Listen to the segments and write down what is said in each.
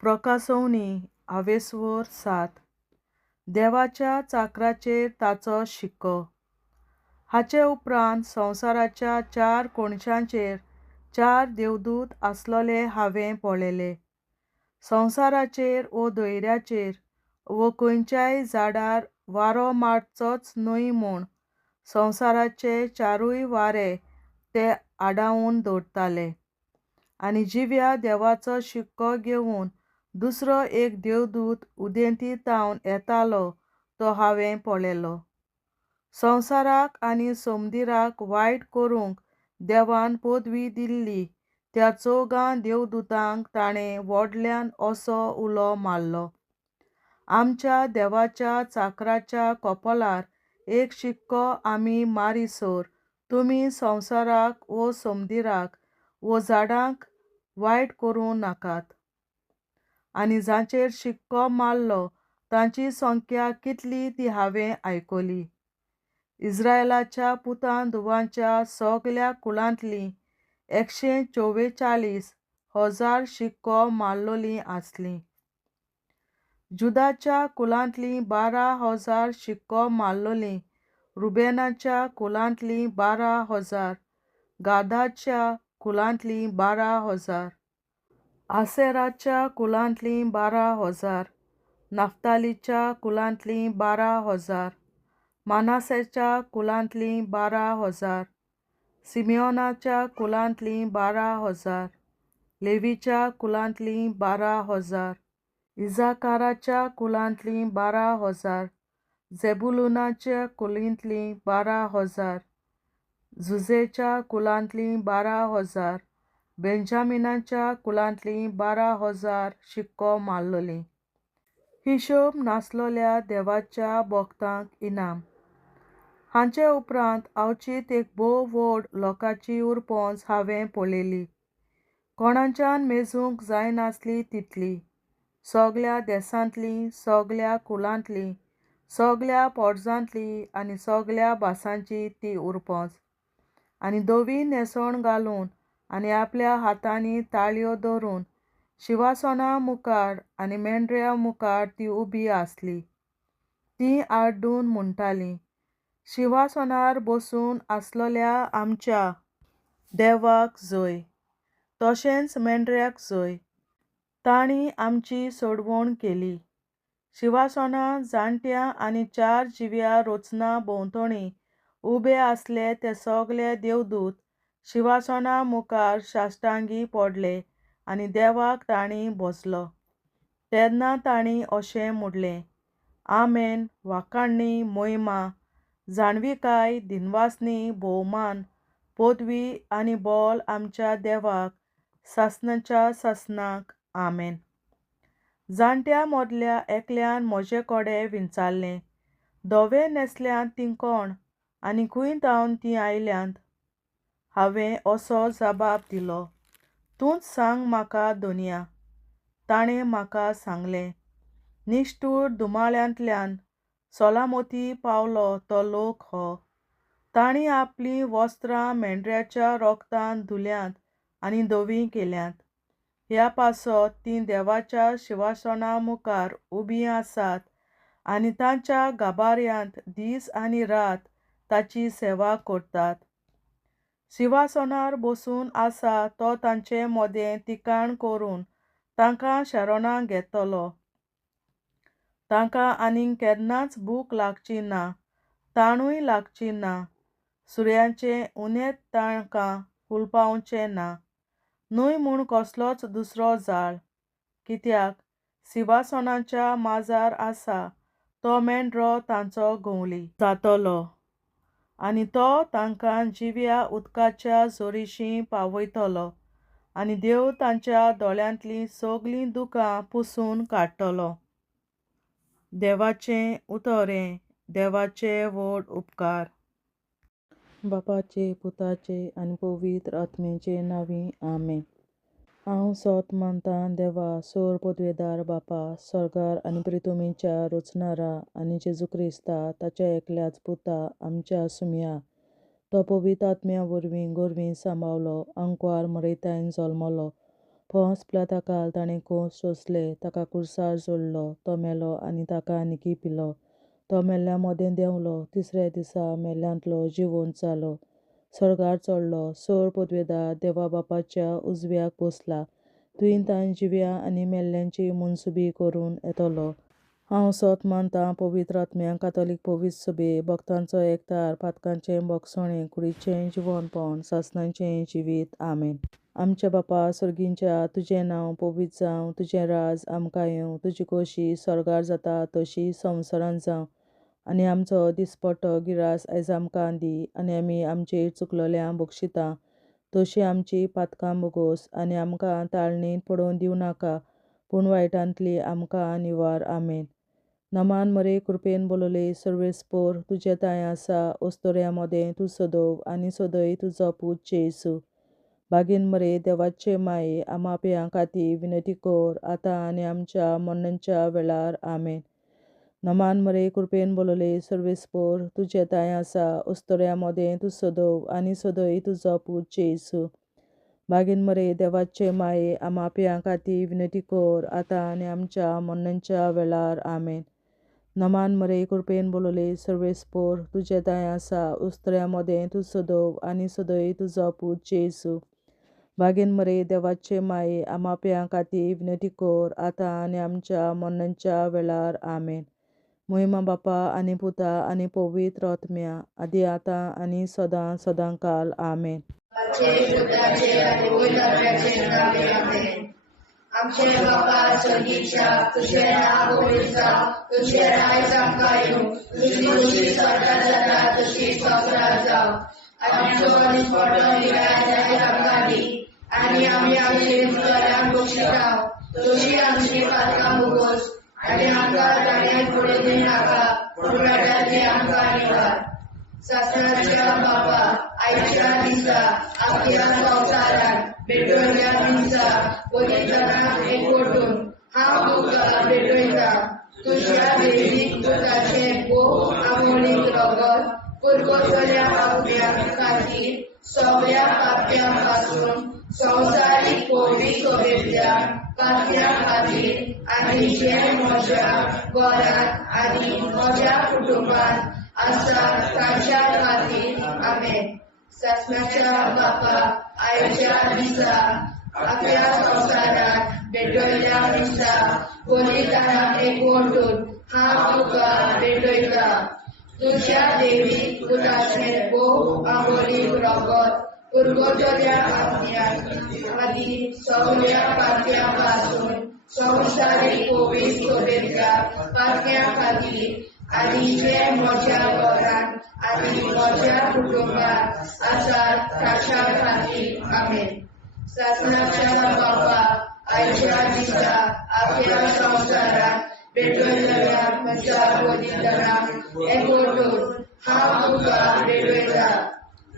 प्रकाशवणी हावेसवर 7. देवाच्या चाकराचेर ताचो शिक्को. हाचे उपरांत संवसाराच्या 4 कोनशांचेर 4 देवदूत आसलोले हांवें पळयले. संवसाराचेर वो दोयऱ्याचेर वो खंयच्याय झाडार वारो मारचोच न्हय म्हूण संवसाराचे 4 वारे ते आडावून दवरताले. आनी जिव्या देवाचो शिक्को घेवन दुसरो एक देवदूत उदेंतीतावन येतालो तो हांवें पळयलो. संवसाराक आनी समदिराक वायट करूंक देवान पदवी दिल्ली त्या 4 देवदूतांक ताणें व्हडल्यान असो उलो मारलो. आमच्या देवाच्या चाकराच्या कपोलार एक शिक्को आमी मारीसर तुमी संवसाराक वो समदिराक वो झाडांक वायट करूं नाकात. आनी जांचेर शिक्को मारलो तांची संख्या कितली ती हांवें आयकली. इस्रायेलाच्या पुतां धुवांच्या सगल्या कुळांतलीं 144,000 शिक्को मारलोलीं आसलीं. जुदाच्या कुळांतलीं 12,000 शिक्को मारलोलीं. रुबेनाच्या कुळांतलीं 12,000. गादाच्या कुळांतलीं 12,000. आसेराच्या कुळांतलीं 12,000. नाफ्तालीच्या कुळांतलीं 12,000. मानासेच्या कुळांतलीं 12,000. सिमियोनाच्या कुळांतलीं 12,000. लेवीच्या कुळांतलीं 12,000. इजाकाराच्या कुळांतलीं 12,000. झेबुलूनाच्या कुळांतलीं 12,000. झुजेच्या कुळांतलीं 12,000. बेंजामिनाच्या कुळांतलीं 12,000 शिक्को मारलोलीं. हिशोब नासलोल्या देवाच्या भक्तांक इनाम. हांचे उपरांत अवचीत एक भोव व्हड लोकाची उरपंस हांवें पळयली. कोणाच्यान मेजूंक जायनासली तितली. सगल्या देसांतलीं, सगल्या कुळांतलीं, सगल्या पोरजांतलीं आनी सगल्या भासांची ती उरपंस. आनी धवी न्हेसोण घालून आनी आपल्या हातांनी ताळयो धरून शिंवासना मुखार आनी मेंढऱ्या मुखार ती उबी आसली. तीं आड्डून म्हणटालीं, शिंवासनार बसून आसलोल्या आमच्या देवाक जय. तशेंच मेंढऱ्याक जय. तांणी आमची सोडवण केली. शिंवासनां, जाणट्या आनी 4 जिव्या रोचना भोंवतणी उबे आसले ते सगले देवदूत शिंवासना मुखार साश्टांगी पडले आनी देवाक तांणी भोसलो. तेन्ना तांणी अशें म्हणलें, आमेन. वाखाणणी, मोहिमा, जाणविकाय, दिनवासनी, भोवमान, पदवी आनी बोल आमच्या देवाक सासणाच्या सासणाक. आमेन. जाणट्या मदल्या एकल्यान म्हजे कडेन विचारलें, धवे न्हेसल्यांत तीं कोण आनी खंय थावन तीं आयल्यांत? हांवें असो जबाब दिलो, तूंच सांग म्हाका दोनया. ताणें म्हाका सांगलें, निश्ठूर धुमाळ्यांतल्यान सोलामती पावलो तो लोक हो. तांणी आपलीं वस्त्रां मेंढऱ्याच्या रोगतान धुल्यांत आनी धवीं केल्यांत. ह्या पासत तीं देवाच्या शिंवासना मुखार उबीं आसात आनी तांच्या गाभाऱ्यांत दीस आनी रात ताची सेवा करतात. शिंवासनार बसून आसा तो तांचे मोदें तिकाण करून तांकां शारोणां घेतलो. तांकां आनीक केन्नाच भूक लागची ना, ताणूय लागची ना. सुर्याचें उणेंच तांकां हुलपावचें ना, न्हय म्हूण कसलोच दुसरो जाळ. कित्याक सिंहासनाच्या माजार आसा तो मेंढरो तांचो गवळी जातलो आनी तो तांकां जिव्या उदकाच्या झरीशीं पावयतलो आनी देव तांच्या दोळ्यांतलीं सगलीं दुखां पुसून काडटलो. देवाचें उतोरें. देवाचे व्हड उपकार. बापाचे, पुताचे आनी पवित्र आत्म्याचे नांवीं. आमेन. हांव सोत मानतां देवा, सोर पदवेदार बापा, स्वर्गार आनी पृथ्वीच्या रचणारा आनी जेजू क्रिस्ता ताच्या एकल्याच पुता आमच्या सुम्या तो पवित्र आत्म्या वरवीं गोरवीं सांबाळलो, अंकवार मरयतायन जल्मलो, पोंस पिलाताकाल ताणें कोस सोंसले, ताका कुर्सार जोडलो, तो मेलो आनी ताका आनीक पिलो. तो मेल्ल्या मोदें देंवलो, तिसऱ्या दिसा मेल्ल्यांतलो जिवंत जालो, सर्गार चडलो, सोर पदवेदार देवा बापाच्या उजव्याक बसला. तुयेन ताण जिव्या आनी मेल्ल्यांची मनसुबी करून येतलो. हांव सोत मानतां पवित्र आत्म्याक, कातोलीक पवित्र सभे, भक्तांचो एकठार, पातकांचें भोगसणें, कुडीचें जिवंतपण, सासणाचें जिवीत. आमेन. आमच्या बापा सर्गींच्या, तुजें नांव पवित्र जावं, तुजें राज आमकां येवं, तुजी खोशी स्वर्गार जाता तशी संवसारांत जावं. आनी आमचो दिसपट्टो गिरास आयज आमकां दी, आनी आमी आमचेर चुकलोल्यांक बक्षिता तशी आमची पातकां बोगोस, आनी आमकां ताळणेंत पडोवन दिवं नाका, पूण वायटांतली आमकां निवार. आमेन. नमान मरे कृपेन बोलोले सर्वेस्पोर, तुजे ताय आसा, ओस्तोऱ्या मोदें तूं सदोव, आनी सदय तुजो पूत जेसू. बागेन मरे देवाचे माये, आमा पियां खातीर विनंती कर, आतां आनी आमच्या मरणाच्या वेळार. आमेन. नमान मरे कृपेन बोलोले सर्वेस्पोर, तुजे ताय आसा, ओस्तोऱ्या मोदें तूं सदोव, आनी सदय तुजो पूत जेसू. बागेन मरे देवाचे माये, आमा पियां खातीर विनंती कर, आतां आनी आमच्या मरणाच्या वेळार. आमेन. नमान मरे कृपेन बोलोले सर्वेस्पोर, तुजे ताय आसा, ओस्तोऱ्या मोदें तूं सदोव, आनी सदय तुजो पूत जेसू. बागेन मरे देवाचे माये, आमा पियां खातीर विनंती कर, आतां आनी आमच्या मरणाच्या वेळार. आमेन. महिमा बापा आनी पुता आनी पवित्र आत्म्या, आदी आतां आनी सदां सदांकाल. आमेन. आमचे बापा सर्गीच्या, तुझें नांव पवित्र जावं, तुझें राज आमकां येवं, तुजी खोशी स्वर्गार जाता तशी संवसारांत जावं. आमचो दिसपट्टो गिरास आयज आमकां दी, आनी आमी आमचेर चुकलोल्यांक बक्षिता तशी आमची पातकां बोगोस, आनी आमकां ताळणेंत पडोवन दिवं नाका, पूण वायटांतली आमकां निवार. सासणाच्या बापा, आयच्या दिसा आख्या संवसारांत भेटवयल्या दिसा पवित्रांक एकवटून हांव तुका भेटयता. तुज्या दैवीक पुताचें भोव आमोणीक रगत पुरगोटल्या आत्म्या खातीर सगळ्या पाप्यां पासून संवसारीक पवित्र सभेंतल्या पाप्यां खातीर, आनी जे म्हज्या घरांत आनी म्हज्या कुटुंबांत आसा तांच्या खातीर. आमेन. सासणाच्या बापा, आयच्या दिसा आख्या संवसारांत भेटवयल्या दिसा पवित्रांक एकवटून हांव तुका भेटयता. तुज्या दैवीक पुताचें भोव आमोणीक रगत पुरगोटल्या आत्म्या खातीर सगळ्या पाप्यां पासून संवसारीक पवित्र सभेंतल्या पाप्यां खातीर, आनी जे म्हज्या घरांत आनी म्हज्या कुटुंबांत आसात तांच्या खातीर. आमेन. सासणाच्या बापा, आयच्या दिसा आख्या संवसारांत भेटवयल्या म्हज्या पवित्रांक एकवटून हांव तुका भेटयता.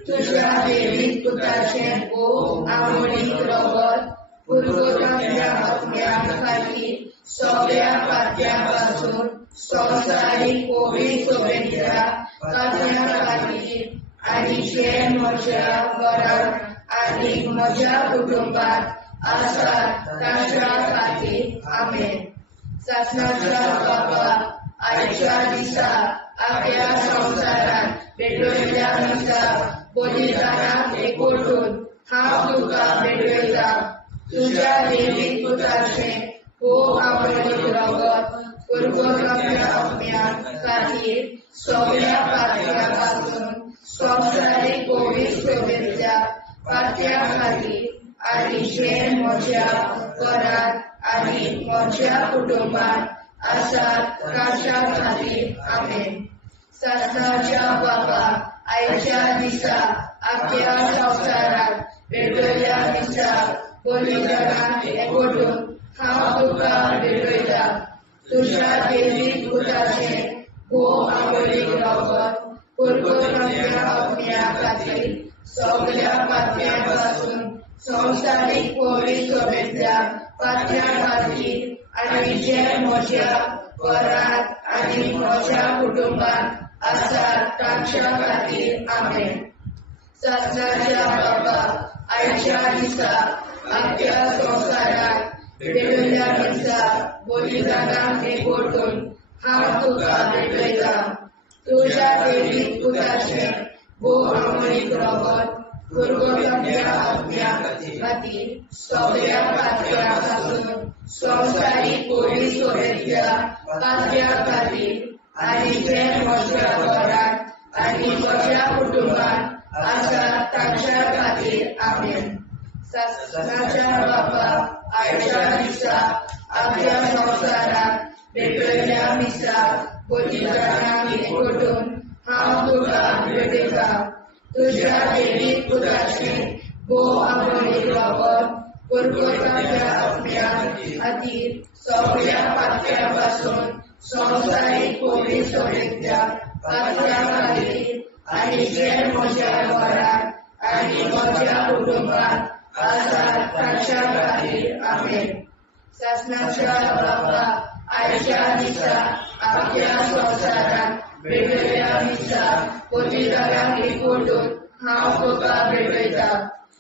तुज्या दैवीक पुताचें भोव आमोणीक रगत पुरगोटल्या आत्म्या खातीर सगळ्या पाप्यां पासून संवसारीक पवित्र सभेंतल्या पाप्यां खातीर, आनी जे म्हज्या घरांत आनी म्हज्या कुटुंबांत आसात तांच्या खातीर. आमेन. सासणाच्या बापा, आयच्या दिसा आख्या संवसारांत भेटवयल्या दिसा पवित्रांक एकवटून हांव तुका भेटयता. तुज्या दैवीक पुताचें भोव आमोणीक रगत पुरगोटल्या आत्म्या खातीर सगळ्या पाप्यां पासून संवसारीक पवित्र सभेंतल्या पाप्यां खातीर, आनी जे म्हज्या घरांत आनी म्हज्या कुटुंबांत आसात तांच्या खातीर. आमेन. सासणाच्या बापा, आयच्या दिसा आख्या संवसारांत भेटवयल्या दिसा पवित्रांक एकवटून हांव तुका भेटयता. तुज्या दैवीक पुताचें भोव आमोणीक रगत पुरगोटल्या आत्म्या खातीर सगळ्या पाप्यां पासून संवसारीक पवित्र सभेंतल्या पाप्यां खातीर, आनी जे म्हज्या घरांत आनी म्हज्या कुटुंबांत आसात तांच्या खातीर. आमेन. सासणाच्या बापा, आयच्या दिसा आख्या संवसाराक भेटयल्या दिसा बलिदानाक एकवटून हांव तुका भेटयता. तुज्या देवीक पुताचे भोव आमोणीक रगत पुरगोट्या आत्म्या खातीर सगळ्या पातळ्यां पासून संवसारीक पोलीस सोबेतल्या पातळ्यां खातीर आनी जे म्हज्या घरांत आनी म्हज्या कुटुंबांत आसा तांच्या खातीर आमेन. सासणाच्या बापा आयच्या दिसा आख्या संवसाराक भेटयल्या दिसा बलिदानाक एकवटून हांव तुका भेटयता. तुज्या देवीक पुताचे भोव आमोणीक रगत पुरगोट्या आत्म्या खातीर सगळ्या पातळ्यां पासून संवसारीक पोलीस सोबेतल्या पातळ्यां खातीर आनी जे म्हज्या घरांत आनी म्हज्या कुटुंबांत आसा तांच्या खातीर आमेन. सासणाच्या बापा आयच्या दिसा आख्या संवसाराक भेटयल्या दिसा बलिदानाक एकवटून हांव तुका भेटयता.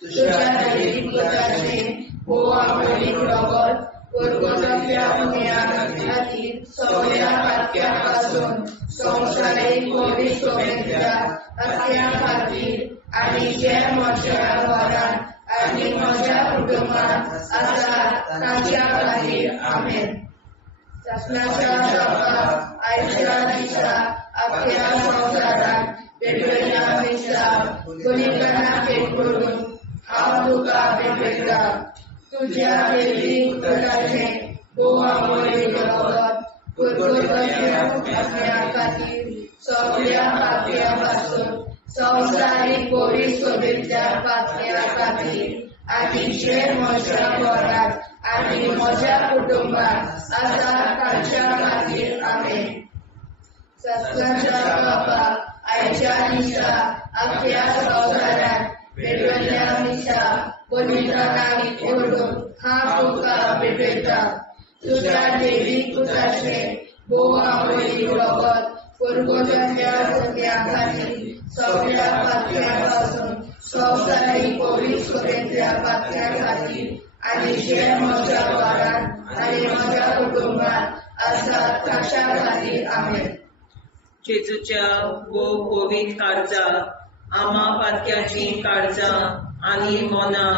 तुज्या देवीक पुताचे भोव आमोणीक रगत पुरगोट्या आत्म्या खातीर सगळ्या पातळ्यां पासून संवसारीक पोलीस सोबेतल्या पातळ्यां खातीर आनी जे म्हज्या घरांत आनी म्हज्या कुटुंबांत आसा तांच्या खातीर आमेन. सासणाच्या बापा आयच्या दिसा आख्या संवसाराक भेटयल्या दिसा बलिदानाक एकवटून हांव तुका भेटयता. तुज्या देवीक पुताचे भोव आमोणीक रगत पुरगोट्या आत्म्या खातीर सगळ्या पातळ्यां पासून संवसारीक पोलीस सोबेतल्या पातळ्यां खातीर आनी जे म्हज्या घरांत आनी म्हज्या कुटुंबांत आसा तांच्या खातीर आमेन. सासणाच्या बापा आयच्या दिसा आख्या संवसाराक भेटयल्या दिसा बलिदानाक एकवटून हांव तुका भेटयता. तुज्या देवीक पुताचे भोव आमोणीक रगत पुरगोट्या आत्म्या खातीर सगळ्या पातळ्यां पासून संवसारीक पोलीस सोबेतल्या पातळ्यां खातीर आनी जे म्हज्या घरांत आनी म्हज्या कुटुंबांत आसा तांच्या खातीर आमेन. जेजूच्या भोव पवित्र काळजा आमा पातक्याची काळजां आनी मोना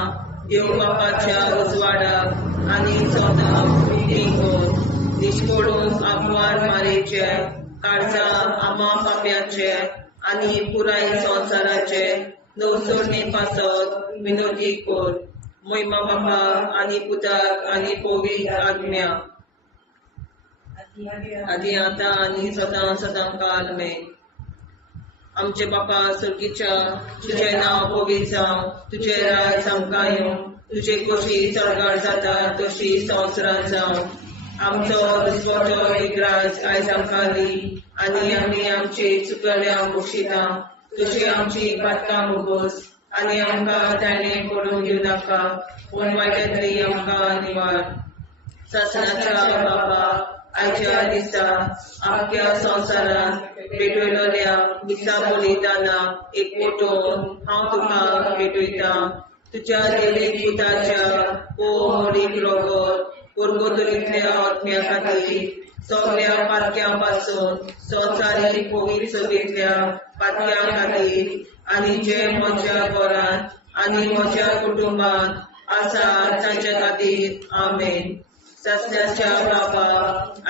देव बापाच्या उजवाडाक आनी सोदाक देखून निश्कोडून आग्वार मारेचे काळजा आमा पाप्याचे आनी पुराय संवसाराचे नवसोडणे पासत विनोदी कोर. महिमा बापा आनी पुताक आनी पवित्र आत्म्या आदी आतां आनी सदां सदां काल आमेन. आमचे बापा सुर्गीच्या तुझे नांव पवित्र जावं, तुझे राज आमकां येवं, तुझे कशी चडगाड जाता तशी संवसारांत जावं. आमचो दिसवटो विग्राज आयज आमकां दी आनी आमी आमचे चुकल्यांक बक्षिता. तुजी आमची पातकां मुगोस आनी आमकां ताणें पडूंक दिवं नाका, पूण वायटांतली आमकां निवार. सासणाच्या बापा आयच्या दिसा आख्या संवसारांत भेटयलोल्या दिसा बलिदानाक एकवटून हांव तुका भेटयता. तुज्या देवीक पुताच्या भोव आमोणीक रगत पुरगोट्या आत्म्या खातीर सगळ्या पातळ्यां पासून संवसारीक पवित्र सोबेतल्या पातळ्यां खातीर आनी जे म्हज्या घरांत आनी म्हज्या कुटुंबांत आसा तांच्या खातीर आमेन. सासणाच्या बापा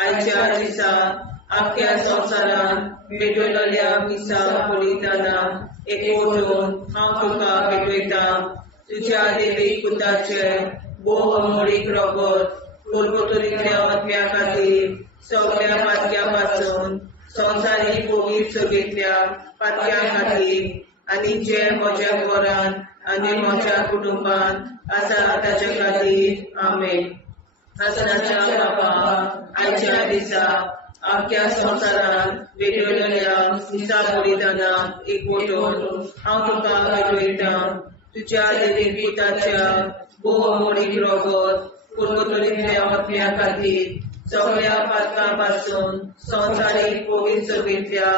आयच्या दिसा आख्या संवसारांत भेटयलोल्या दिसा बलिदानाक एकवटून हांव तुका भेटयता. तुज्या देवीक पुताचे भोव आमोणीक रगत पुरगोट्या आत्म्या खातीर सगळ्या पातळ्यां पासून संवसारीक पवित्र सोबेतल्या पातळ्यां खातीर आनी जे म्हज्या घरांत आनी म्हज्या कुटुंबांत आसा ताच्या खातीर आमेन. सासणाच्या बापा आयच्या दिसा आख्या संवसारांत भेटयलोल्या दिसा बलिदानाक एकवटून हांव तुका भेटयता. तुज्या देवीक पुताच्या भोव आमोणीक रगत पुरगोट्या आत्म्या खातीर सगळ्या पातकां पासून संवसारीक पवित्र सोबेतल्या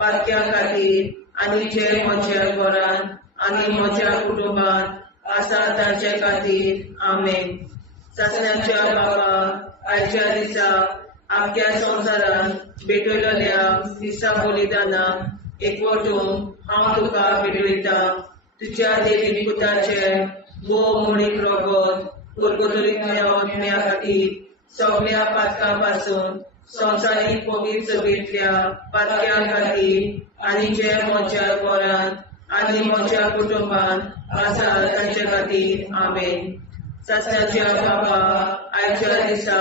पातळ्यां खातीर आनी जे म्हज्या घरांत आनी म्हज्या कुटुंबांत आसा ताचे खातीर आमेन. सत्याच्या बाबा आयच्या दिसा आख्या संवसारांत भेटयलेल्या दिसा बलिदानाक एकवटून हांव तुका भेटयता. तुज्या देवी पुताचे भोव म्हणीक रगत कुरकुतरीतल्या आत्म्या खातीर सगळ्या पातकां पासून संवसारीक पवित्र सभेंतल्या पातक्यां खातीर आनी जे म्हज्या घरांत आनी म्हज्या कुटुंबांत आसा तांचे खातीर आमेन. सत्याच्या बाबा आयच्या दिसा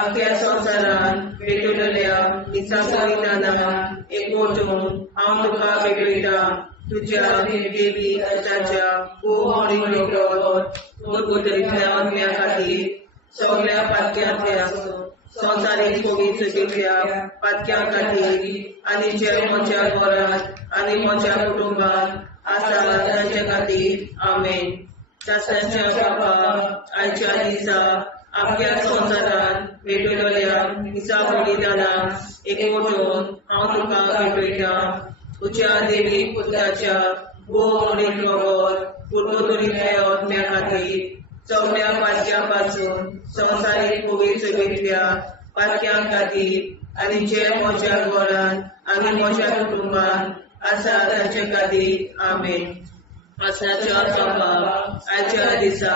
आख्या संवसारांत भेटयलेल्या दिसा बलिदानाक एकवटून हांव तुका भेटयता. तुज्या देवी पुताच्या भोव म्हणीक रगत कुरकुतरीतल्या आत्म्या खातीर सगळ्या पातक्यांतल्या संवसारीक पवित्र सभेंतल्या पातक्यां खातीर आनी जे म्हज्या घरांत आनी म्हज्या कुटुंबांत आसा तांचे खातीर आमेन. सत्याच्या बाबा आयच्या दिसा आख्या संवसारांत भेटयलेल्या दिसा बलिदानाक एकवटून हांव तुका भेटयता. तुज्या देवी पुताच्या भोव म्हणीक रगत कुरकुतरीतल्या आत्म्या खातीर सगळ्या पातक्यां पासून संवसारीक पवित्र सभेंतल्या पातक्यां खातीर आनी जे म्हज्या घरांत आनी म्हज्या कुटुंबांत आसा तांचे खातीर आमेन. सत्याच्या बाबा आयच्या दिसा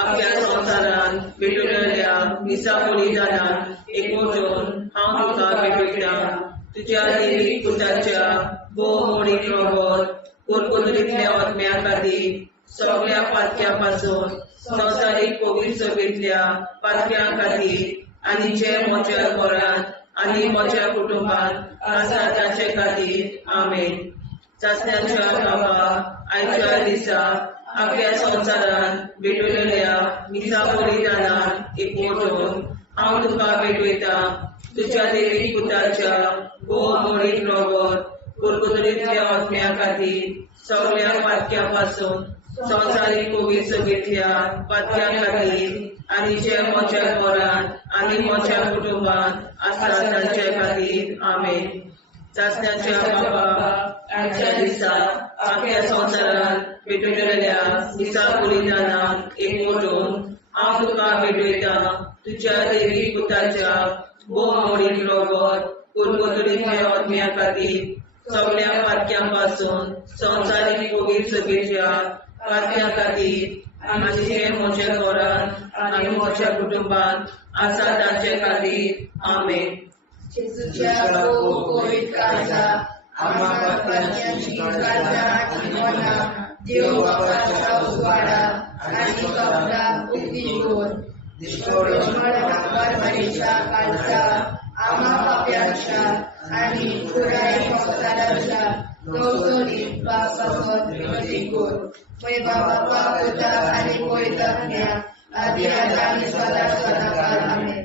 आख्या संवसारांत भेटयलेल्या दिसा बलिदानाक एकवटून हांव तुका भेटयता. तुज्या देवी पुताच्या भोव म्हणीक रगत कुरकुतरीतल्या आत्म्या खातीर सगळ्या पातक्यां पासून संवसारीक पवित्र सभेंतल्या पातक्यां खातीर आनी जे म्हज्या घरांत आनी म्हज्या कुटुंबांत आसा तांचे खातीर आमेन. सत्याच्या बाबा आयच्या दिसा आख्या संवसारांत भेटयलेल्या दिसा बलिदानाक एकवटून हांव तुका भेटयता. तुज्या देवी पुताच्या भोव म्हणीक रगत कुरकुतरीतल्या आत्म्या खातीर सगळ्या पातक्यां पासून संवसारीक पवित्र सभेंतल्या पातक्यां खातीर आनी जे म्हज्या घरांत आनी म्हज्या कुटुंबांत आसा तांचे खातीर आमेन. सत्याच्या बाबा आयच्या दिसा आख्या संवसारांत भेटयलेल्या दिसा बलिदानाक एकवटून हांव तुका भेटयता. तुज्या देवी पुताच्या भोव म्हणीक रगत कुरकुतरीतल्या आत्म्या खातीर सगळ्या पातक्यां पासून संवसारीक पवित्र सभेंतल्या पातक्यां खातीर आनी जे म्हज्या घरांत आनी म्हज्या कुटुंबांत आसा तांचे खातीर आमेन. जेजूच्या भोव पवित्र काळजा आम्हा पातकांची काळजा आनी मना देव बापाच्या उजवाडा आनी कबरात उक्ती कर. परमेच्या काळजा आम्हा पाप्यांच्या आनी पुराय संवसाराच्या गवसणीत बापावर विनंती कर. पळय बाबा पुता आनी पवित्रात्म्या आदी आनी सदा सदाकाळ आमेन.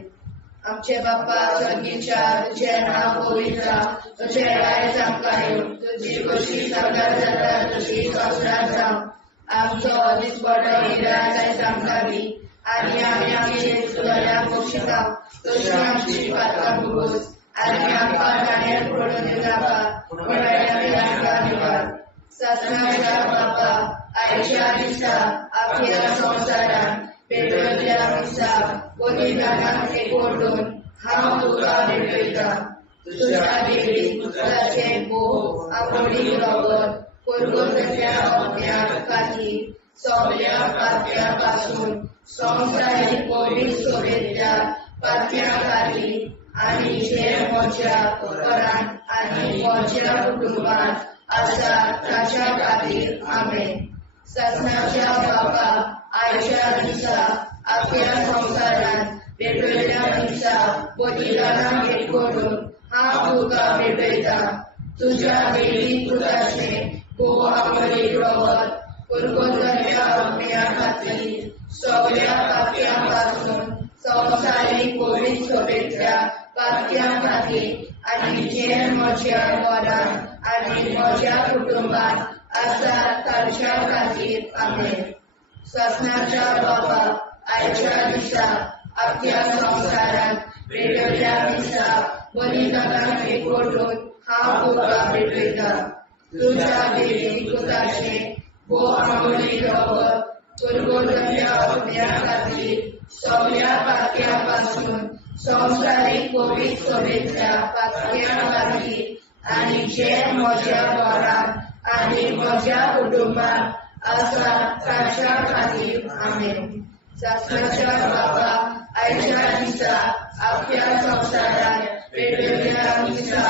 आमचे बापा स्वर्गीच्या तुझे नाव पवित्र तुझे राय आमकां येवं. तुजी कशी सगळ्यात जाता तशी संवसारांत जावं. आमचो दिसपडो हिराय जायत आमकां दी आनी आमी आमचे सुदारणाक बक्षिता. तशी आमची पातकां भोगोस आनी आमकां गाण्यार पडून नाका पूण आमकां निवार. सत्याच्या बापा आयच्या दिसा आख्या संवसारांत भेटयलेल्या दिसा बलिदानाक एकवटून हांव तुका भेटयता. तुज्या देवी पुताचे भोव म्हणीक रगत कुरकुतरीतल्या आत्म्या खातीर सगळ्या पातक्यां पासून संवसारीक पवित्र सभेंतल्या पातक्यां खातीर आनी जे म्हज्या घरांत आनी म्हज्या कुटुंबांत आसा ताच्या खातीर आमेन. सत्याच्या बापा आयच्या दिसा आख्या संवसारांत भेटयलेल्या दिसा बलिदानाक एकवटून हांव तुका भेटयता. तुज्या देवी पुताचे भोव म्हणीक रगत कुरकुतरीतल्या आत्म्या खातीर सगळ्या पातक्यां पासून संवसारीक पवित्र सभेंतल्या पातक्यां खातीर आनी जे म्हज्या घरांत आनी म्हज्या कुटुंबांत आसा तांच्या खातीर आमेन. सत्याच्या बापा आयच्या दिसा आख्या संवसारांत भेटयलेल्या दिसा बलिदानाक एकवटून हांव तुका भेटयता. तुज्या देवी पुताचे भोव म्हणीक रगत पुरगोटल्या अग्न्या खातीर सगळ्या पातक्यापासून संवसारीक कोवीड सोबेतल्या पातक्या खातीर आनी जे म्हज्या घरांत आनी म्हज्या कुटुंबात आसा ताच्या खातीर आमेन. शासनाच्या बाबा आयच्या दिसा आख्या संवसारात पेटयल्ल्या दिसा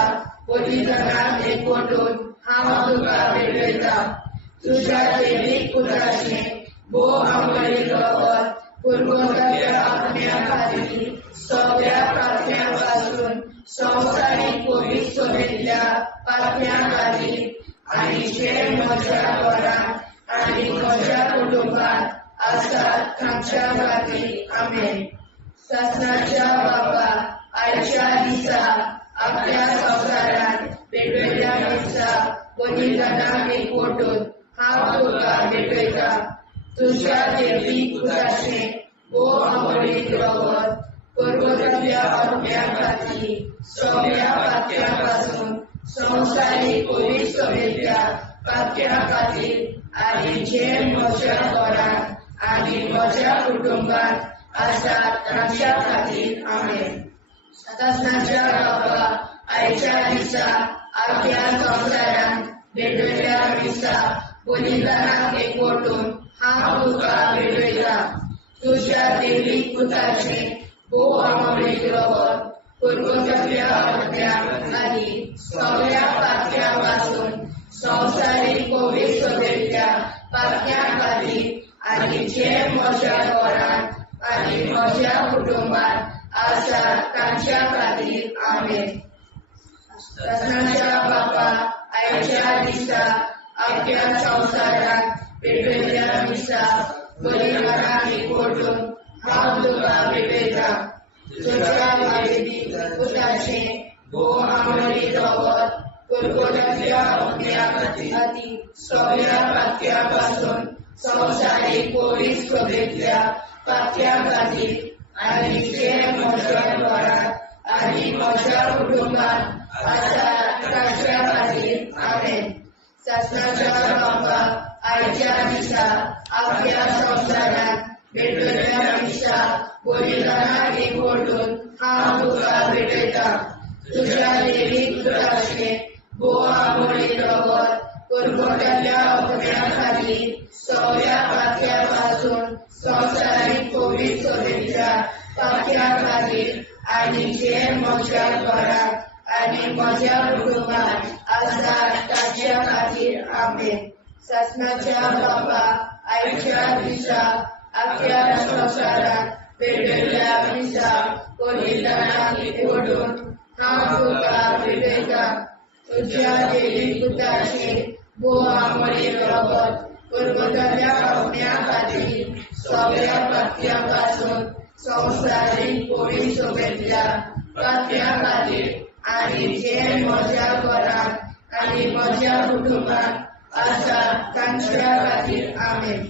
बलिदानाक एकवटून हांव तुका भेटयता. तुज्या दैवीक पुताचें भोव आमगेली रगत पुरगोटल्या अग्न्या खातीर सगळ्या पातक्यां पासून संवसारीक कोवीड सोबेतल्या पातक्यां खातीर आनी जे म्हज्या घरांत आनी म्हज्या कुटुंबात आसात तांच्या खातीर आमेन. शासनाच्या बाबा आयच्या दिसा आख्या संवसारात पेटयल्ल्या दिसा बलिदानाक एकवटून हांव तुका भेटयता. तुज्या दैवीक पुताचें भोव आमगेली रगत पुरगोटल्या अग्न्या खातीर सगळ्या पातक्यां पासून संवसारीक कोवीड सोबेतल्या पातक्यां खातीर आनी जे म्हज्या घरांत आनी म्हज्या कुटुंबात आसात तांच्या खातीर आमेन. शासनाच्या बाबा आयच्या दिसा आख्या संवसारात पेटयल्ल्या दिसा बलिदानाक एकवटून हांव तुका भेटयता. तुज्या दैवीक पुताचें भोव आमगेली रगत पुरगोटल्या अग्न्या खातीर सगळ्या पातक्यां पासून संवसारीक कोवीड सोबेतल्या पातक्यां खातीर आनी जे म्हज्या घरांत आनी म्हज्या कुटुंबात आसात तांच्या खातीर आमेन. शासनाच्या बाबा आयच्या दिसा आख्या संवसारात पेटयल्ल्या दिसा बलिदानाक एकवटून हांव तुका भेटयता. तुज्या दैवीक पुताचें भोव आमगेली रगत पुरगोटल्या अग्न्या खातीर सगळ्या पातक्यां पासून संवसारीक कोवीड सोबेतल्या पातक्यां खातीर आनी जे म्हज्या घरांत आनी म्हज्या कुटुंबात आसात तांच्या खातीर आमेन. शासनाच्या बाबा आयच्या दिसा आख्या संवसारात पेटयल्ल्या दिसा बलिदानाक एकवटून हांव तुका भेटयता. तुज्या दैवीक पुताचें भोव आमगेली रगत पुरगोटल्या अग्न्या खातीर सगळ्या पातक्यां पासून संवसारीक कोवीड सोबेतल्या पातक्यां खातीर आनी जे म्हज्या घरांत आनी म्हज्या कुटुंबात आसात तांच्या खातीर आमेन. शासनाच्या बाबा आयच्या दिसा आख्या संवसारात पेटयल्ल्या दिसा बलिदानाक एकवटून हांव तुका भेटयता. तुज्या दैवीक पुताचें भोव आमगेली रगत पुरगोटल्या अग्न्या खातीर सगळ्या पातक्यां पासून संवसारीक कोवीड सोबेतल्या पातक्यां खातीर आनी जे म्हज्या घरांत आनी म्हज्या कुटुंबात आसात तांच्या खातीर आमेन.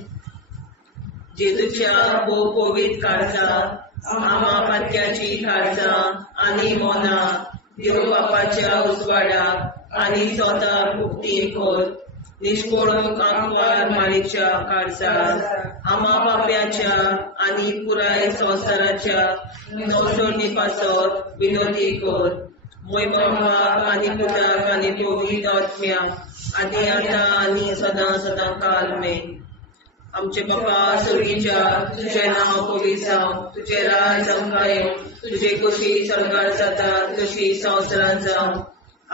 जेजूच्या भोव कोवीड काळजांत आमा पातक्याची काळजां आनी मोना देव बापाच्या उजवाडाक आनी स्वता मुक्ती कोर. निष्पळूक आंकवार माळेच्या काळजांत आमा पाप्याच्या आनी पुराय संवसाराच्या संसोडणी पासत विनोदी कोर. मोय बापाक आनी पुताक आनी पवित्र आत्म्याक आदी आतां आनी सदां सदां काल मेन. आमचे बापा सर्गीच्या तुझे नांव पवित्र जावं. तुझे राज आमकां येवं. तुझे कशी सरकार जाता तशी संवसारांत जावं.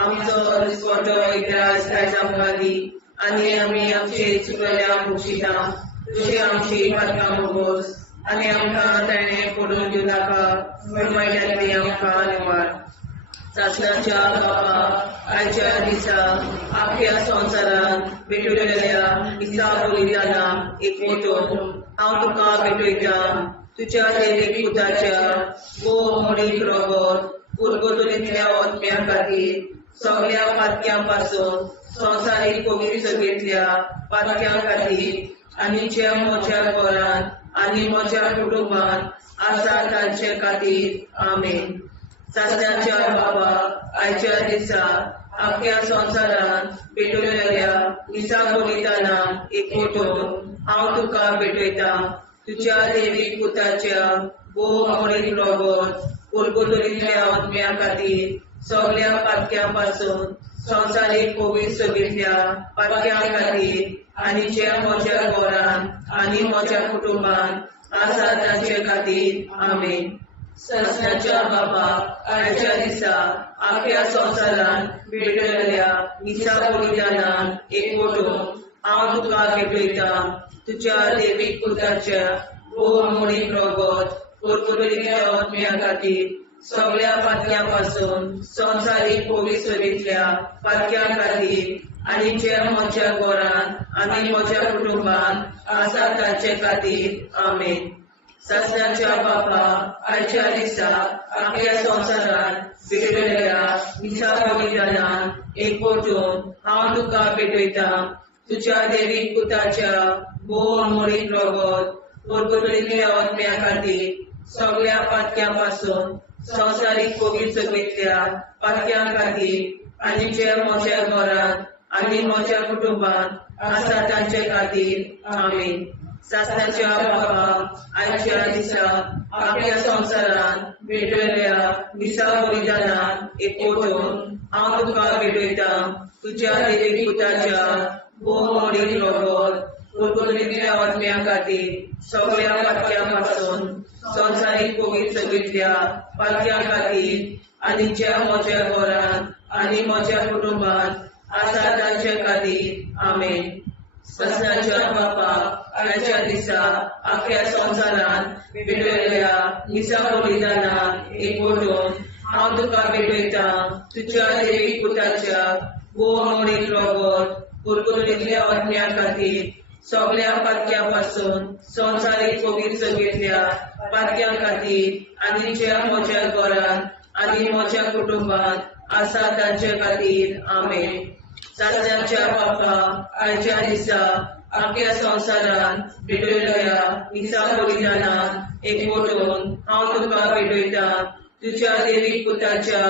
आमचो दिसवटो एकदांच आयज आमकां दी आनी आमी आमचे चुकल्यांक बक्षिता. तुजी आमची पातकां भोगोस आनी आमकां ताणें पडून दिवं नाका पूण वायट्यांतली आमकां निवार. शासनाच्या बाबा आयच्या दिसा आख्या संवसारांत भेटयल्ल्या दिसा बलिदानाक एकवटून हांव तुका भेटयता. तुज्या दैवीक पुताच्या भोव आमगेली रगत पुरगोटल्या अग्न्या खातीर सगळ्या पातक्यां पासून संवसारीक कोवीड सोबेतल्या पातक्यां खातीर आनी जे म्हज्या घरांत आनी म्हज्या कुटुंबात आसा तांचे खातीर आमेन. शासनाच्या बाबा आयच्या दिसा आख्या संवसारांत पेटयल्ल्या दिसा बलिदानाक एकवटून हांव तुका भेटयता तुज्या देवीक पुताच्या भोव मोडीक रोगोत कोलगोतोरींतल्या आत्म्या खातीर सगळ्या पातक्यां पासून संवसारीक कोवीड सगळींतल्या पातक्यां खातीर आनी जे म्हज्या घरान आनी म्हज्या कुटुंबान आसा तांचे खातीर आमेन. सस्याच्या बापाक आयच्या दिसा आख्या संवसारान भेटयल्ल्या मिसा बलिदानान एकवटून हांव तुका भेटयता तुज्या देवीक पुताच्या भोव मोडीक रोगोत कोलगोतोरींतल्या आत्म्या खातीर सगळ्या पातक्यां पासून संवसारीक कोवीड सगळींतल्या पातक्यां खातीर आनी जे म्हज्या घरान आनी म्हज्या कुटुंबान आसा तांचे खातीर आमेन. सस्याच्या बापा आयच्या दिसा आख्या संवसारान भेटयल्ल्या मिसा बलिदानान एकवटून हांव तुका भेटयता तुज्या देवीक पुताच्या भोव मोडीक रोगोत कोलगोतोरींतल्या आत्म्या खातीर सगळ्या पातक्यां पासून संवसारीक कोवीड सगळींतल्या पातक्यां खातीर आनी जे म्हज्या घरान आनी म्हज्या कुटुंबान आसा तांचे खातीर आमेन. सस्याच्या बापा आयच्या दिसा आख्या संवसारान भेटयल्ल्या मिसा बलिदानान एकवटून हांव तुका भेटयता तुज्या देवीक पुताच्या भोव मोडीक रोगोत कोलगोतोरींतल्या आत्म्या खातीर सगळ्या पातक्यां पासून संवसारीक कोवीड सगळींतल्या पातक्यां खातीर आनी जे म्हज्या घरान आनी म्हज्या कुटुंबान आसा तांचे खातीर आमेन. सस्याच्या बापा आयच्या दिसा आख्या संवसारान भेटयल्ल्या मिसा बलिदानान एकवटून हांव तुका भेटयता तुज्या देवीक पुताच्या भोव मोडीक रोगोत कोलगोतोरींतल्या आत्म्या खातीर सगळ्या पातक्यां पासून संवसारीक कोवीड सगळींतल्या पातक्यां खातीर आनी जे म्हज्या घरान आनी म्हज्या कुटुंबान आसा तांचे खातीर आमेन. सस्याच्या बापा आयच्या दिसा आख्या संवसारान भेटयल्ल्या मिसा बलिदानान एकवटून हांव तुका भेटयता तुज्या देवीक पुताच्या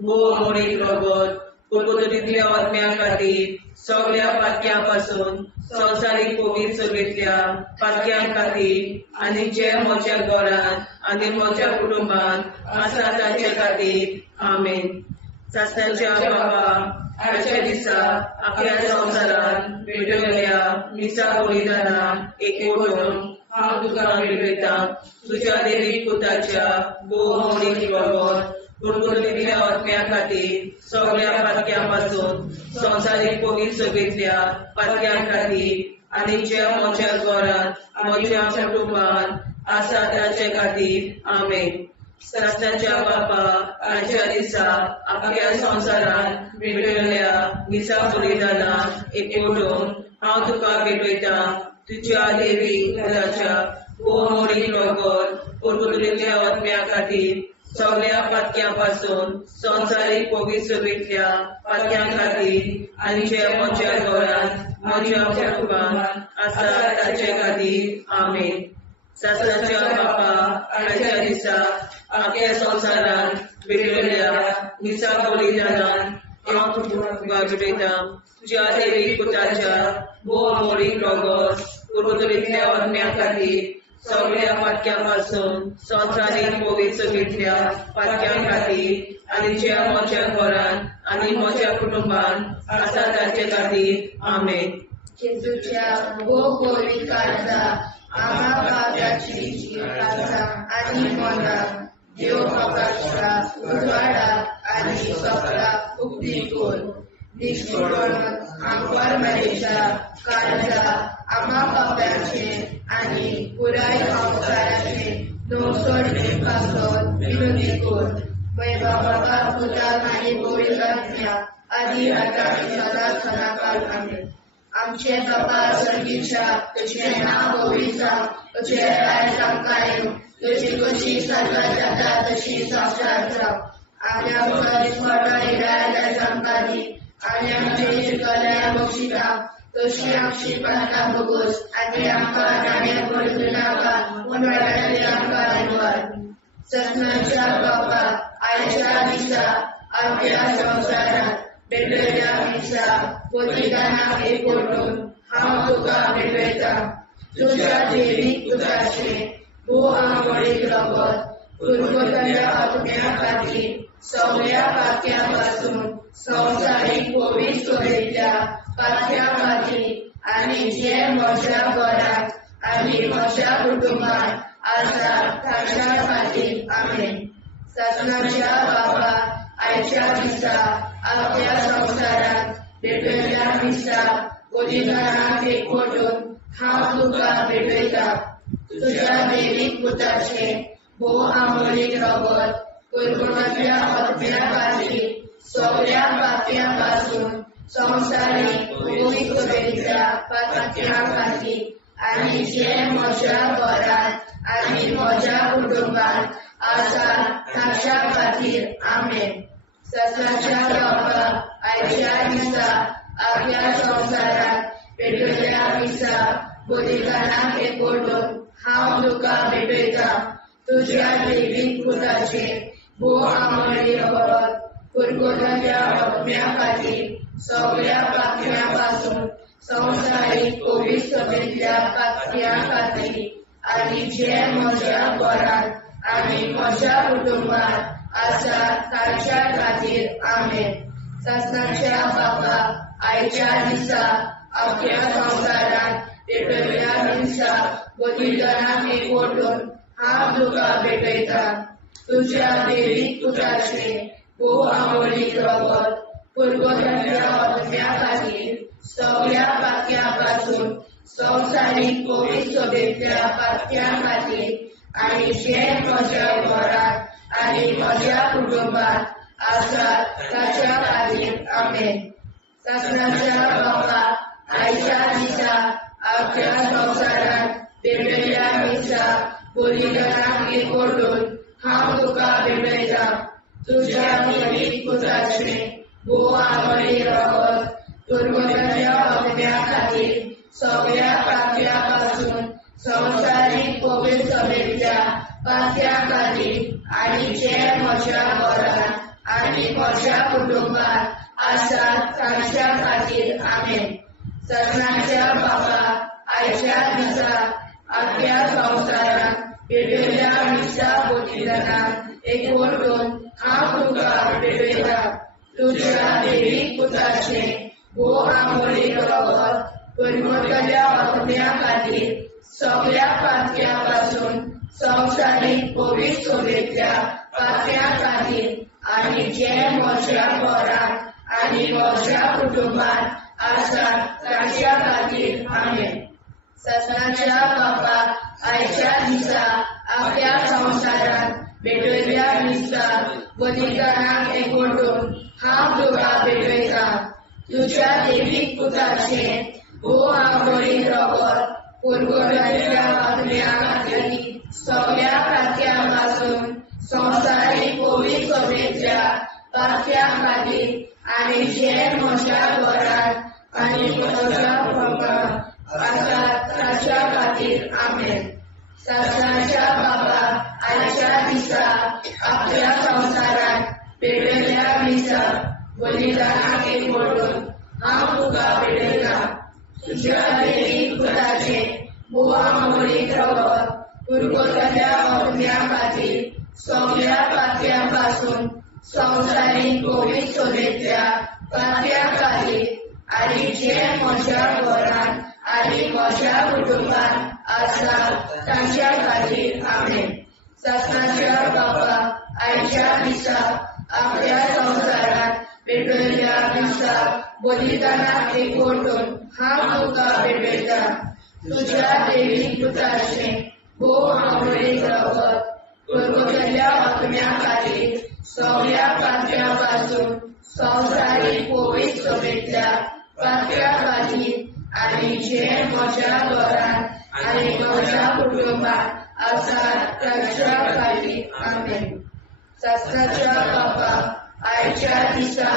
भोव मोडीक रोगोत कोलगोतोरींतल्या आत्म्या खातीर सगळ्या पातक्यां पासून संवसारीक कोवीड सगळींतल्या पातक्यां खातीर आनी जे म्हज्या घरान आनी म्हज्या कुटुंबान आसा तांचे खातीर आमेन. सस्याच्या बापा आयच्या दिसा आख्या संवसारान भेटयल्ल्या मिसा बलिदानान एकवटून हांव तुका भेटयता तुज्या देवीक पुताच्या भोव मोडीक रोगोत कोलगोतोरींतल्या आत्म्या खातीर सगळ्या पातक्यां पासून संवसारीक कोवीड सगळींतल्या पातक्यां खातीर आनी जे म्हज्या घरान म्हज्या कुटुंबान आसा तांचे खातीर आमेन. सस्याच्या बापा आयच्या दिसा आख्या संवसारान भेटयल्ल्या मिसा बलिदानान एकवटून हांव तुका भेटयता तुज्या देवीक पुताच्या भोव मोडीक रोगोत कोलगोतोरींतल्या आत्म्या खातीर सगळ्या पातक्यां पासून संवसारीक कोवीड सगळींतल्या पातक्यां खातीर आनी जे म्हज्या घरान म्हज्या कुटुंबान आसा तांचे खातीर आमेन. सस्याच्या बापा आयच्या दिसा आख्या संवसारान भेटयल्ल्या मिसा बलिदानान हांव तुका भेटयता तुज्या देवीक पुताच्या भोव मोडीक रोगोत कोलगोतोरींतल्या आत्म्या खातीर सगळ्या पातक्यां पासून संवसारीक कोवीड सगळींतल्या पातक्यां खातीर आनी जे म्हज्या घरान आनी म्हज्या कुटुंबान आसा तांचे खातीर आमेन. जेजूच्या भोव कोवीड काळजा आम्हा पाप्याची काळजा आनी मोनाक देव बापाच्या उजवाडा आनी सपला उक्ती कोर. निष्ठुरण आंकवार मेरेच्या काळजा आम्हा पाप्याचे आनी पुराय संवसाराचे दोसोड पासत विनोदी कोर. बाबा पुताक आनी कोवीड काळजा आदी आतां सदांच सदांकाळ आमेन. आमचे बाबा सर्गीच्या तुझे नाव होविचा तुझे राय आमकां तुझी कशी सजा जाता तशी संस्कार जाव. आनी आमकां दिसपट्टो राय आमकां दी आनी आमची कल्या बक्षिता तशी आमची प्रार्थना भोगोस आनी आमकां नाणे पडूं नाका पूण वाटातली आमकां आयवार. सस्नाच्या बापा आयच्या दिसा आमच्या संवसारांत भेटयल्ल्या मिसा बलिदानाक एकवटून हांव तुका भेटयता तुझ्या देवीक पुताचे भोव आंबोळीक रगत पुरगोतल्या आत्म्या खातीर सगळ्या पात्यां संवसारीक पवित्र सोयेच्या पात्या खातीर आनी जे म्हज्या घरांत आनी म्हज्या कुटुंबांत आसा ताच्या खातीर आमेन. ससनाच्या बाबा आयच्या दिसा आपल्या संवसारांत भेटयल्या दिसा बलिदानाक एकवटून हांव तुका भेटयता. तुझ्या देवीक पुताचे भोव आंबोळीक रगत पुरगोतल्या आत्म्या खातीर सगळ्या पात्यां संवसारीक पवित्र सोयेच्या पात्या खातीर आनी जे म्हज्या घरांत आनी म्हज्या कुटुंबांत आसा ताच्या खातीर आमेन. ससनाच्या बाबा आयच्या दिसा आपल्या संवसारांत भेटयल्या दिसा बलिदानाक एकवटून हांव तुका भेटयता. तुझ्या देवीक पुताचे भोव आंबोळीक रगत पुरगोतल्या आत्म्या खातीर सगळ्या पात्यां संवसारीक पवित्र सोयेच्या पात्या खातीर आनी जे म्हज्या घरांत आनी म्हज्या कुटुंबांत आसा ताच्या खातीर आमेन. ससनाच्या बाबा आयच्या दिसा आपल्या संवसारांत भेटयल्या दिसा बलिदानाक एकवटून हांव तुका भेटयता. तुझ्या देवीक पुताचे भोव आंबोळीक रगत पुरगोतल्या आत्म्या खातीर सगळ्या पात्यां संवसारीक पवित्र सोयेच्या पात्या खातीर आनी जे म्हज्या घरांत आनी म्हज्या कुटुंबांत आसा ताच्या खातीर आमेन. ससनाच्या बाबा आयच्या दिसा आपल्या संवसारांत भेटयल्या दिसा बलिदानाक एकवटून हांव तुका भेटयता. तुझ्या देवीक पुताचे भोव आंबोळीक रगत पुरगोतल्या आत्म्या खातीर सगळ्या पात्यां संवसारीक पवित्र सोयेच्या पात्या खातीर आनी जे म्हज्या घरांत आनी म्हज्या कुटुंबांत आसा ताच्या खातीर आमेन. ससनाच्या बाबा आयच्या दिसा आपल्या संवसारांत भेटयल्या दिसा बलिदानाक एकवटून हांव तुका भेटयता. तुझ्या देवीक पुताचे भोव आंबोळीक रगत पुरगोतल्या आत्म्या खातीर सगळ्या पात्यां संवसारीक पवित्र सोयेच्या पात्या खातीर आनी जे म्हज्या घरांत आनी म्हज्या कुटुंबांत आसा ताच्या खातीर आमेन. ससनाच्या बाबा आयच्या दिसा आपल्या संवसारांत भेटयल्या दिसा बलिदानाक एकवटून हांव तुका भेटयता. तुझ्या देवीक पुताचे भोव आंबोळीक रगत पुरगोतल्या आत्म्या खातीर सगळ्या पात्यां संवसारीक पवित्र सोयेच्या पात्या खातीर आनी जे म्हज्या घरांत आनी म्हज्या कुटुंबांत आसा ताच्या खातीर आमेन. ससनाच्या बाबा आयच्या दिसा आपल्या संवसारांत भेटयल्या दिसा बलिदानाक एकवटून हांव तुका भेटयता. तुझ्या देवीक पुताचे भोव आंबोळीक रगत पुरगोतल्या आत्म्या खातीर सगळ्या पात्यां संवसारीक पवित्र सोयेच्या पात्या खातीर आनी जे म्हज्या घरांत आनी म्हज्या कुटुंबांत आसा ताच्या खातीर आमेन. ससनाच्या बाबा आयच्या दिसा आपल्या संवसारांत भेटयल्या दिसा बलिदानाक एकवटून हांव तुका भेटयता. तुझ्या देवीक पुताचे भोव आंबोळीक रगत पुरगोतल्या आत्म्या खातीर सगळ्या पात्यां संवसारीक पवित्र सोयेच्या पात्या खातीर आनी जे म्हज्या घरांत आनी म्हज्या कुटुंबांत आसा ताच्या खातीर आमेन. ससनाच्या बाबा आयच्या दिसा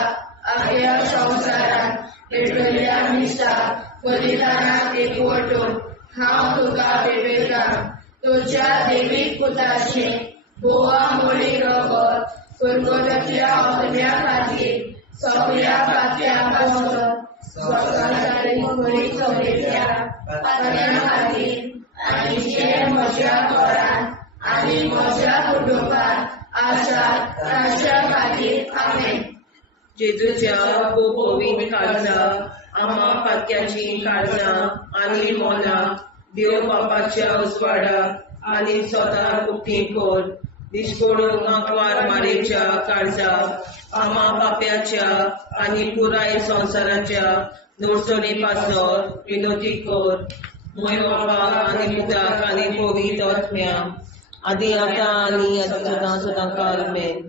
आपल्या संवसारांत भेटयल्या दिसा बलिदानाक एकवटून हांव तुका भेटयता. तुझ्या देवीक पुताचे भोव आंबोळीक रगत पुरगोतल्या आत्म्या खातीर सगळ्या पात्यां स्वतंत्राची बळी सौभाग्या पातळ्या खातीर आनी जे म्हज्या घरांत आनी म्हज्या कुटुंबात आसा तांच्या खातीर आमेन. जेजूच्या पवित्र काळजा आम्हा पातक्याची काळजां आनी मोना देव बापाच्या उजवाडाक आनी स्वता कुटी कोर दिसपडून आंकवार मारेच्या काळजा आम्हा पाप्याच्या आनी पुराय संवसाराच्या नोडचणी पासर विनोदी कोर मोय बापा आनी पुताक आनी पवित्र आत्म्या आदी आतां आनी सदां सदां काल आमेन.